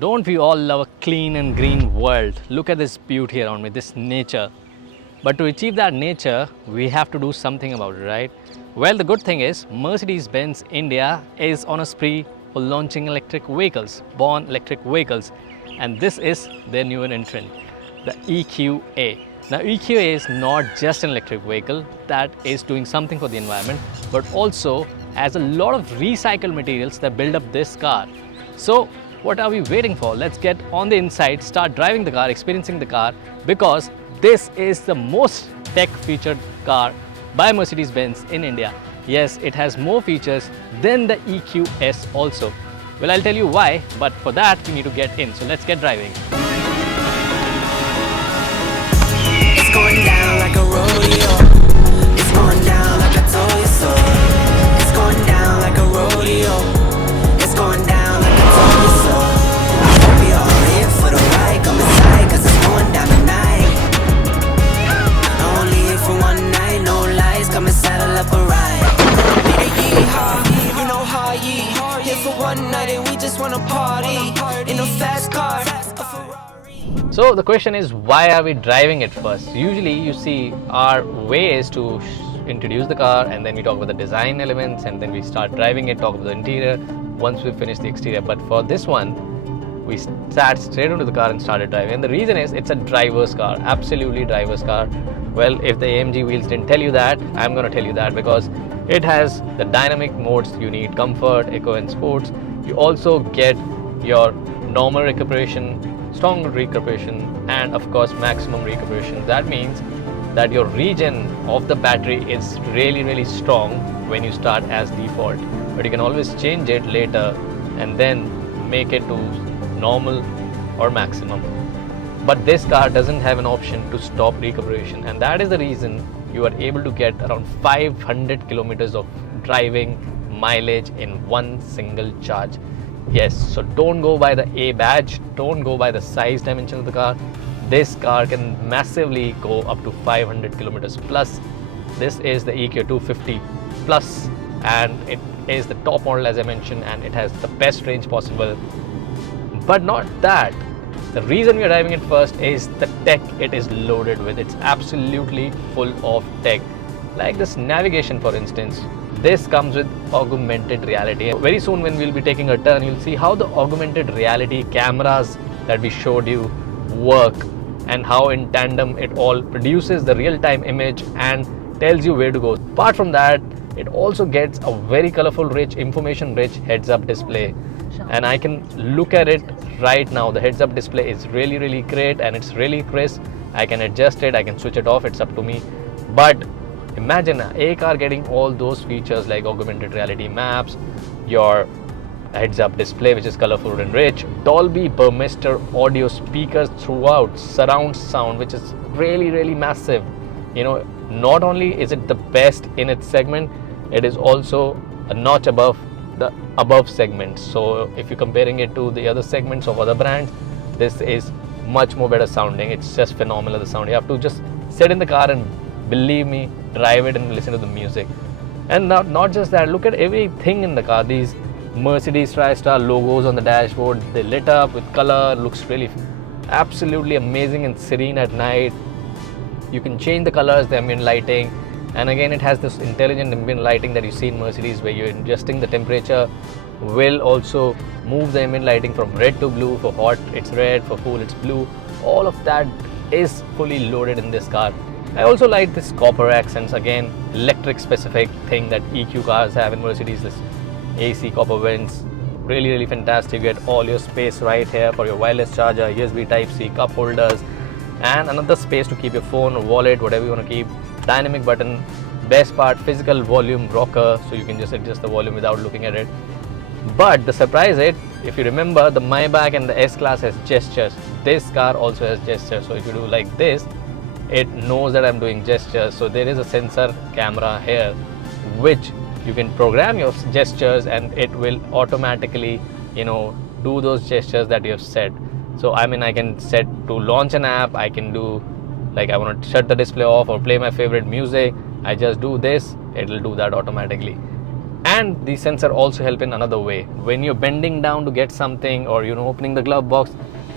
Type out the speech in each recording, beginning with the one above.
Don't we all love a clean and green world? Look at this beauty around me, this nature. But to achieve that nature, we have to do something about it, right? Well, the good thing is Mercedes-Benz India is on a spree for launching electric vehicles, born electric vehicles. And this is their new entrant, the EQA. Now, EQA is not just an electric vehicle that is doing something for the environment, but also has a lot of recycled materials that build up this car. So, what are we waiting for? Let's get on the inside, start driving the car, experiencing the car, because this is the most tech-featured car by Mercedes-Benz in India. Yes, it has more features than the EQS also. Well, I'll tell you why, but for that, we need to get in. So let's get driving. It's going down like a rodeo. It's going down like I told you so. It's going down like a rodeo. It's going down like I told you so. I hope you're all in for the ride. Come inside, cause it's going down tonight. Only here for one night, no lies. Come and saddle up a ride. You know how ye. Here for one night and we just wanna party. In a fast car, a Ferrari. So the question is, why are we driving it first? Usually you see our way is to introduce the car and then we talk about the design elements and then we start driving it, talk about the interior once we finish the exterior. But for this one, we sat straight into the car and started driving. And the reason is it's a driver's car, absolutely driver's car. Well, if the AMG wheels didn't tell you that, I'm going to tell you that, because it has the dynamic modes you need: comfort, eco and sports. You also get your normal recuperation, strong recuperation, and of course maximum recuperation. That means that your regen of the battery is really strong when you start as default, but you can always change it later and then make it to normal or maximum. But this car doesn't have an option to stop recuperation, and that is the reason you are able to get around 500 kilometers of driving mileage in one single charge. Yes, so don't go by the A badge, don't go by the size dimension of the car. This car can massively go up to 500 kilometers plus. This is the EQA 250 plus, and it is the top model, as I mentioned, and it has the best range possible. But not that. The reason we are driving it first is the tech it is loaded with. It's absolutely full of tech. Like this navigation, for instance, this comes with augmented reality. Very soon when we'll be taking a turn, you'll see how the augmented reality cameras that we showed you work and how in tandem it all produces the real-time image and tells you where to go. Apart from that, it also gets a very colorful, rich, information-rich heads-up display. And I can look at it right now. The heads-up display is really great and it's really crisp. I can adjust it, I can switch it off, it's up to me. But imagine a car getting all those features like augmented reality maps, your heads-up display which is colorful and rich, Dolby Burmester audio speakers throughout, surround sound which is really massive. You know, not only is it the best in its segment, it is also a notch above the above segments. So if you're comparing it to the other segments of other brands, this is much more better sounding. It's just phenomenal, the sound. You have to just sit in the car and, believe me, drive it and listen to the music. And not just that, look at everything in the car. These Mercedes TriStar logos on the dashboard, they lit up with color, looks really absolutely amazing and serene at night. You can change the colors, the ambient lighting, and again it has this intelligent ambient lighting that you see in Mercedes, where you're adjusting the temperature, will also move the ambient lighting from red to blue. For hot it's red, for cool it's blue. All of that is fully loaded in this car. I also like this copper accents, again electric specific thing that EQ cars have in Mercedes. This AC copper vents, really fantastic. You get all your space right here for your wireless charger, USB Type-C, cup holders, and another space to keep your phone or wallet, whatever you want to keep. Dynamic button, best part, physical volume rocker, so you can just adjust the volume without looking at it. But the surprise is, if you remember, the Maybach and the S-Class has gestures. This car also has gestures, so if you do like this, it knows that I'm doing gestures. So there is a sensor camera here which you can program your gestures and it will automatically, you know, do those gestures that you have set. So I mean, I can set to launch an app, I can do like I want to shut the display off or play my favorite music. I just do this, it will do that automatically. And the sensor also help in another way. When you're bending down to get something, or opening the glove box,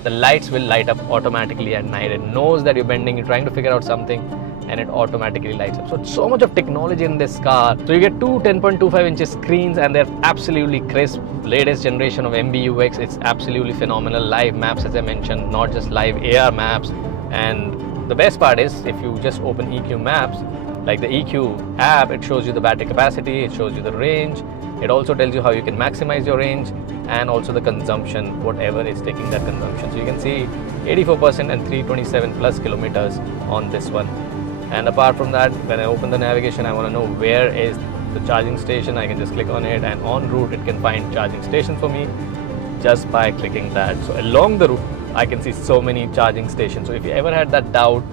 the lights will light up automatically at night. It knows that you're bending, you're trying to figure out something, and it automatically lights up. So it's so much of technology in this car. So you get two 10.25 inches screens, and they're absolutely crisp. Latest generation of MBUX. It's absolutely phenomenal. Live maps, as I mentioned, not just live AR maps. And the best part is, if you just open EQ maps, like the EQ app, it shows you the battery capacity, it shows you the range, it also tells you how you can maximize your range, and also the consumption, whatever is taking that consumption. So you can see 84% and 327 plus kilometers on this one. And apart from that, when I open the navigation, I want to know where is the charging station. I can just click on it, and en route it can find charging station for me just by clicking that. So along the route I can see so many charging stations. So if you ever had that doubt,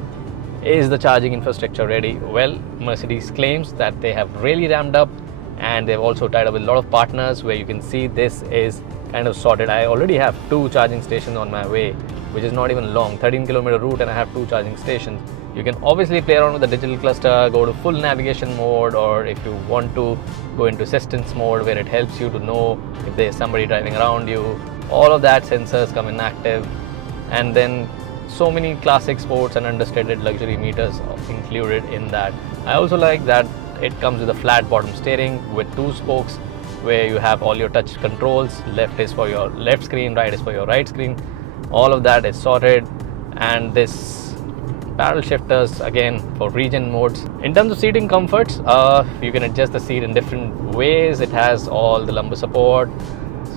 is the charging infrastructure ready? Well, Mercedes claims that they have really ramped up, and they've also tied up with a lot of partners where you can see this is kind of sorted. I already have 2 charging stations on my way, which is not even long, 13-kilometer route, and I have 2 charging stations. You can obviously play around with the digital cluster, go to full navigation mode, or if you want to go into assistance mode where it helps you to know if there's somebody driving around you. All of that sensors come in active, and then so many classic sports and understated luxury meters included in that. I also like that it comes with a flat bottom steering with 2 spokes where you have all your touch controls. Left is for your left screen, right is for your right screen. All of that is sorted, and this paddle shifters again for region modes. In terms of seating comforts, you can adjust the seat in different ways. It has all the lumbar support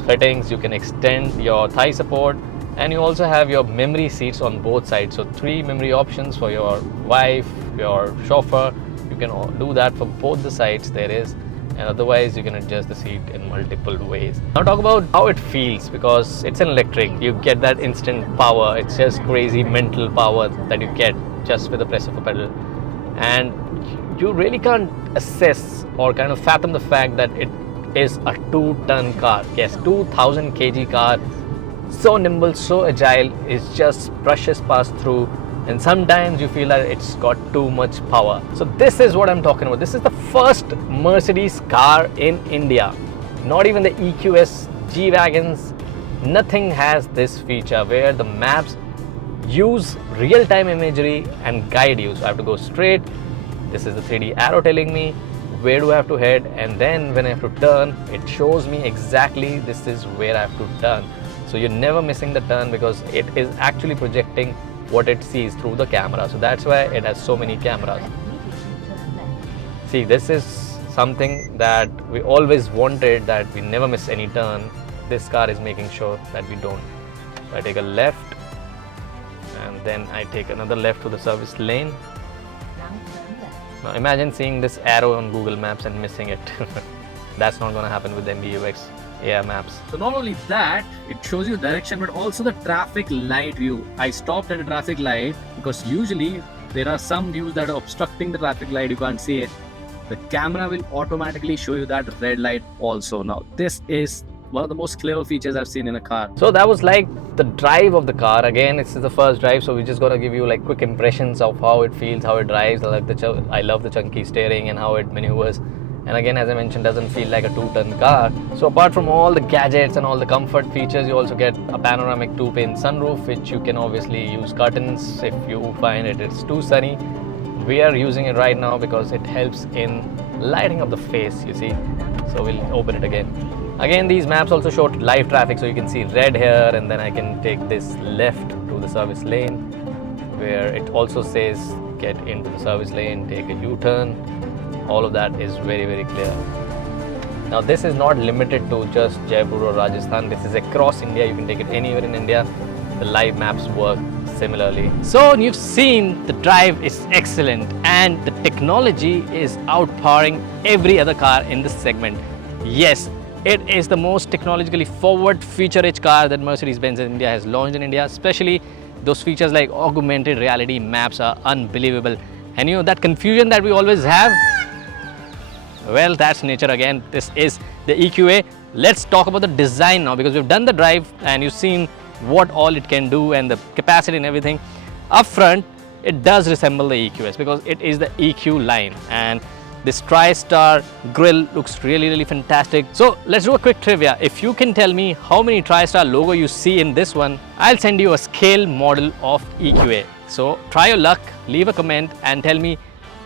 fittings, you can extend your thigh support, and you also have your memory seats on both sides. So 3 memory options for your wife, your chauffeur. You can do that for both the sides there is, and otherwise you can adjust the seat in multiple ways. Now talk about how it feels, because it's an electric. You get that instant power. It's just crazy mental power that you get just with the press of a pedal, and you really can't assess or kind of fathom the fact that it is a 2-ton car. Yes, 2000 kg car. So nimble, so agile, it just brushes past through, and sometimes you feel that it's got too much power. So this is what I'm talking about. This is the first Mercedes car in India. Not even the EQS, G-Wagons, nothing has this feature where the maps use real-time imagery and guide you. So I have to go straight. This is the 3D arrow telling me where do I have to head, and then when I have to turn, it shows me exactly this is where I have to turn. So you're never missing the turn because it is actually projecting what it sees through the camera. So that's why it has so many cameras. See, this is something that we always wanted, that we never miss any turn. This car is making sure that we don't. So I take a left, and then I take another left to the service lane. Now imagine seeing this arrow on Google Maps and missing it. That's not going to happen with MBUX AR maps. So not only that, it shows you direction, but also the traffic light view. I stopped at a traffic light because usually there are some views that are obstructing the traffic light, you can't see it. The camera will automatically show you that red light also. Now this is one of the most clever features I've seen in a car. So that was like the drive of the car. Again, this is the first drive, so we're just gonna give you like quick impressions of how it feels, how it drives. I love the chunky steering and how it maneuvers. And again, as I mentioned, doesn't feel like a 2-ton car. So apart from all the gadgets and all the comfort features, you also get a panoramic 2-pane sunroof, which you can obviously use curtains if you find it is too sunny. We are using it right now because it helps in lighting up the face, you see. So we'll open it again. Again, these maps also show live traffic, so you can see red here, and then I can take this left to the service lane, where it also says get into the service lane, take a U-turn. All of that is very, very clear. Now this is not limited to just Jaipur or Rajasthan. This is across India. You can take it anywhere in India. The live maps work similarly. So you've seen the drive is excellent, and the technology is outpowering every other car in this segment. Yes, it is the most technologically forward feature-rich car that Mercedes-Benz India has launched in India. Especially those features like augmented reality maps are unbelievable. And you know that confusion that we always have? Well, that's nature again. This is the EQA. Let's talk about the design now, because we've done the drive and you've seen what all it can do and the capacity and everything. Up front, it does resemble the EQS because it is the EQ line, and This TriStar grill looks really fantastic. So let's do a quick trivia. If you can tell me how many TriStar logo you see in this one, I'll send you a scale model of EQA. So try your luck, leave a comment and tell me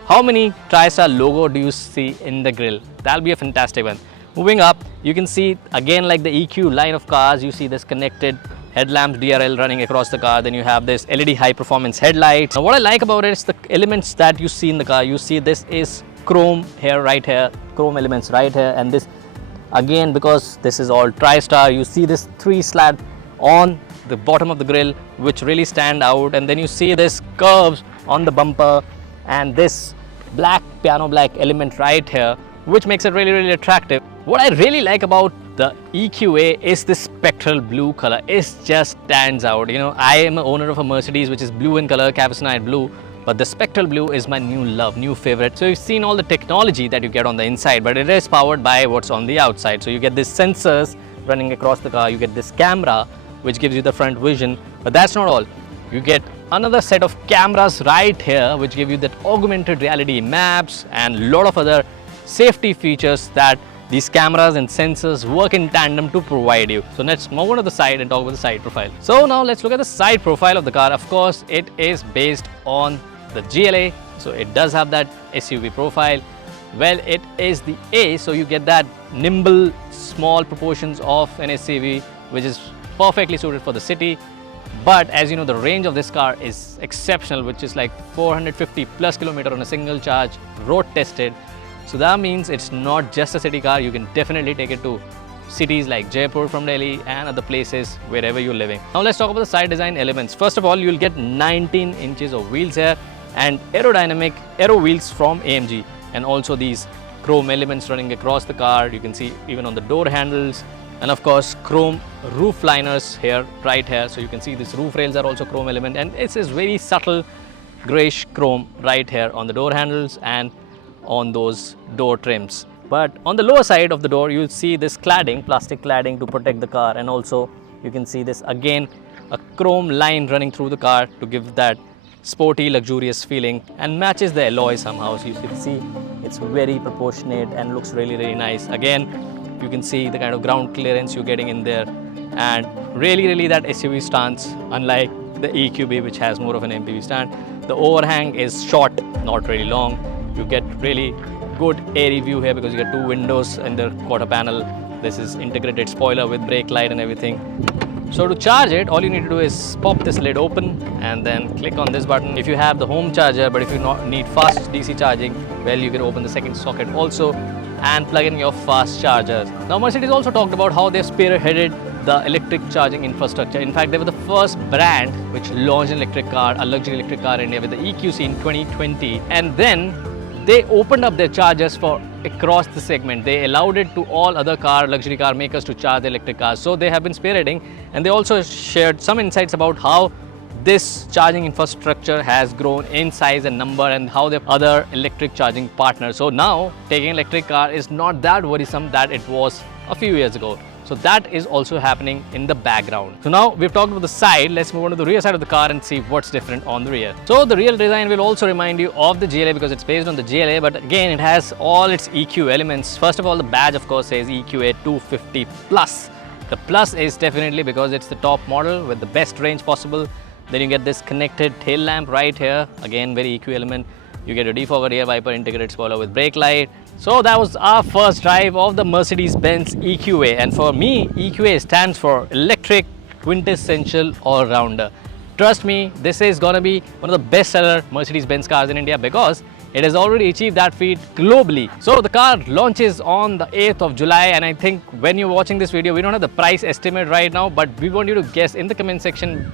how many TriStar logo do you see in the grill. That'll be a fantastic one. Moving up, you can see again like the EQ line of cars, you see this connected headlamps DRL running across the car. Then you have this LED high performance headlights. Now what I like about it is the elements that you see in the car. You see this is chrome here, right here, chrome elements right here, and this again, because this is all TriStar, you see this 3 slat on the bottom of the grill which really stand out, and then you see this curves on the bumper and this black piano black element right here which makes it really attractive. What I really like about the EQA is this spectral blue color. It just stands out. You know, I am an owner of a Mercedes which is blue in color, Cavacinite blue, but the spectral blue is my new love, new favorite. So you've seen all the technology that you get on the inside, but it is powered by what's on the outside. So you get these sensors running across the car, you get this camera which gives you the front vision, but that's not all. You get another set of cameras right here which give you that augmented reality maps and a lot of other safety features that these cameras and sensors work in tandem to provide you. So let's move on to the side and talk about the side profile. So now let's look at the side profile of the car. Of course, it is based on the GLA, so it does have that SUV profile. Well, it is the A, so you get that nimble, small proportions of an SUV, which is perfectly suited for the city. But as you know, the range of this car is exceptional, which is like 450 plus kilometer on a single charge, road tested. So that means it's not just a city car. You can definitely take it to cities like Jaipur from Delhi and other places wherever you're living. Now let's talk about the side design elements. First of all, you'll get 19 inches of wheels here and aerodynamic aero wheels from AMG, and also these chrome elements running across the car. You can see even on the door handles, and of course chrome roof liners here, right here. So you can see these roof rails are also chrome element, and it's this very subtle grayish chrome right here on the door handles and on those door trims. But on the lower side of the door, you'll see this cladding, plastic cladding to protect the car, and also you can see this again a chrome line running through the car to give that sporty, luxurious feeling and matches the alloy somehow. So you can see it's very proportionate and looks really nice. Again, you can see the kind of ground clearance you're getting in there, and really that SUV stance, unlike the EQB which has more of an MPV stand. The overhang is short, not really long. You get really good airy view here because you get 2 windows in the quarter panel. This is integrated spoiler with brake light and everything. So to charge it, all you need to do is pop this lid open and then click on this button. If you have the home charger, but if you need fast DC charging, well, you can open the second socket also and plug in your fast chargers. Now Mercedes also talked about how they spearheaded the electric charging infrastructure. In fact, they were the first brand which launched an electric car, a luxury electric car in India with the EQC in 2020, and then they opened up their chargers for across the segment. They allowed it to all other luxury car makers to charge electric cars. So they have been spearheading, and they also shared some insights about how this charging infrastructure has grown in size and number, and how they have other electric charging partners. So now taking an electric car is not that worrisome that it was a few years ago. So that is also happening in the background. So now we've talked about the side, let's move on to the rear side of the car and see what's different on the rear. So the rear design will also remind you of the GLA because it's based on the GLA, but again it has all its EQ elements. First of all, the badge of course says EQA 250 plus. The plus is definitely because it's the top model with the best range possible. Then you get this connected tail lamp right here, again very EQ element. You get a defogger rear wiper, integrated spoiler with brake light. So that was our first drive of the Mercedes-Benz EQA, and for me EQA stands for Electric Quintessential All-Rounder. Trust me, this is gonna be one of the best seller Mercedes-Benz cars in India because it has already achieved that feat globally. So the car launches on the 8th of July, and I think when you're watching this video, we don't have the price estimate right now, but we want you to guess in the comment section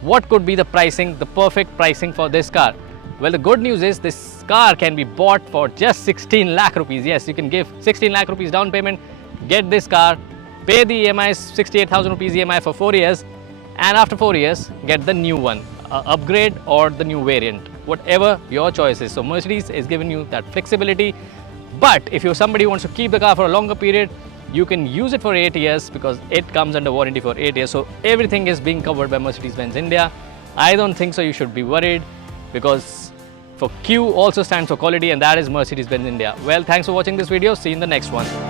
what could be the pricing, the perfect pricing for this car. Well, the good news is this car can be bought for just 16 lakh rupees. Yes, you can give 16 lakh rupees down payment, get this car, pay the EMI, 68,000 rupees EMI for 4 years, and after 4 years, get the new one, upgrade or the new variant, whatever your choice is. So Mercedes is giving you that flexibility. But if you're somebody who wants to keep the car for a longer period, you can use it for 8 years because it comes under warranty for 8 years. So everything is being covered by Mercedes-Benz India. I don't think so you should be worried because For Q also stands for quality, and that is Mercedes-Benz India. Well, thanks for watching this video. See you in the next one.